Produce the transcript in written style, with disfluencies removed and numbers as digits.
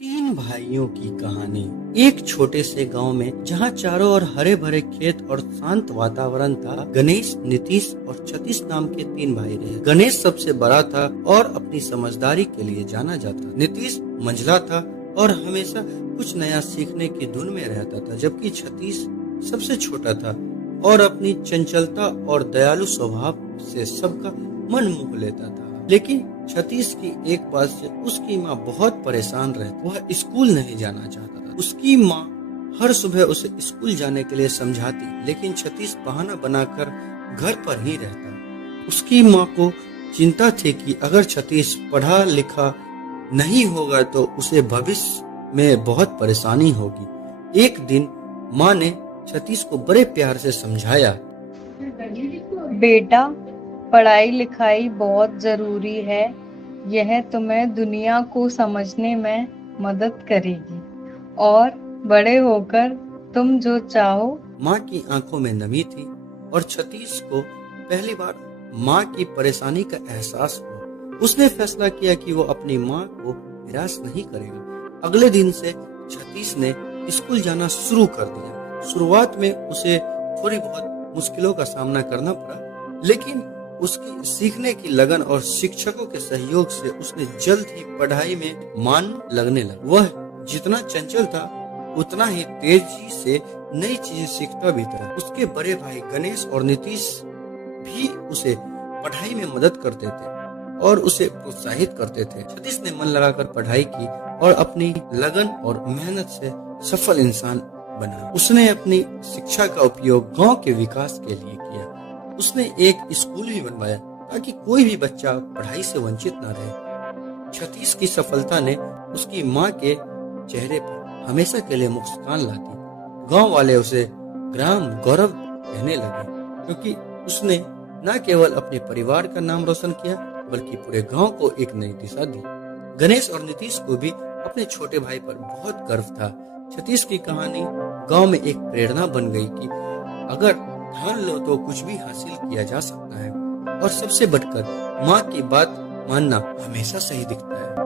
तीन भाइयों की कहानी। एक छोटे से गांव में जहां चारों ओर हरे भरे खेत और शांत वातावरण था, गणेश, नीतीश और सतीश नाम के तीन भाई रहे। गणेश सबसे बड़ा था और अपनी समझदारी के लिए जाना जाता। नीतीश मंझला था और हमेशा कुछ नया सीखने की धुन में रहता था, जबकि सतीश सबसे छोटा था और अपनी चंचलता और दयालु स्वभाव से सबका मन मोह लेता था। लेकिन सतीश की एक बात से उसकी माँ बहुत परेशान रहती। वह स्कूल नहीं जाना चाहता था। उसकी माँ हर सुबह उसे स्कूल जाने के लिए समझाती, लेकिन सतीश बहाना बनाकर घर पर ही रहता। उसकी माँ को चिंता थी कि अगर सतीश पढ़ा लिखा नहीं होगा तो उसे भविष्य में बहुत परेशानी होगी। एक दिन माँ ने सतीश को बड़े प्यार से समझाया, बेटा, पढ़ाई लिखाई बहुत जरूरी है। यह तुम्हें दुनिया को समझने में मदद करेगी और बड़े होकर तुम जो चाहो। माँ की आंखों में नमी थी और सतीश को पहली बार माँ की परेशानी का एहसास हुआ। उसने फैसला किया कि वो अपनी माँ को निराश नहीं करेगा। अगले दिन से सतीश ने स्कूल जाना शुरू कर दिया। शुरुआत में उसे थोड़ी बहुत मुश्किलों का सामना करना पड़ा, लेकिन उसकी सीखने की लगन और शिक्षकों के सहयोग से उसने जल्द ही पढ़ाई में मन लगने लगा। वह जितना चंचल था उतना ही तेजी से नई चीजें सीखता भी था। उसके बड़े भाई गणेश और नीतीश भी उसे पढ़ाई में मदद करते थे और उसे प्रोत्साहित करते थे। सतीश ने मन लगाकर पढ़ाई की और अपनी लगन और मेहनत से सफल इंसान बना। उसने अपनी शिक्षा का उपयोग गांव के विकास के लिए किया। उसने एक स्कूल भी बनवाया ताकि कोई भी बच्चा पढ़ाई से वंचित न रहे। सतीश की सफलता ने उसकी माँ के चेहरे पर हमेशा के लिए मुस्कान ला दी। गांव वाले उसे ग्राम गौरव कहने लगे, क्योंकि उसने न केवल अपने परिवार का नाम रोशन किया बल्कि पूरे गांव को एक नई दिशा दी। गणेश और नीतीश को भी अपने छोटे भाई पर बहुत गर्व था। सतीश की कहानी गांव में एक प्रेरणा बन गई कि अगर ठान लो तो कुछ भी हासिल किया जा सकता है और सबसे बढ़कर माँ की बात मानना हमेशा सही दिखता है।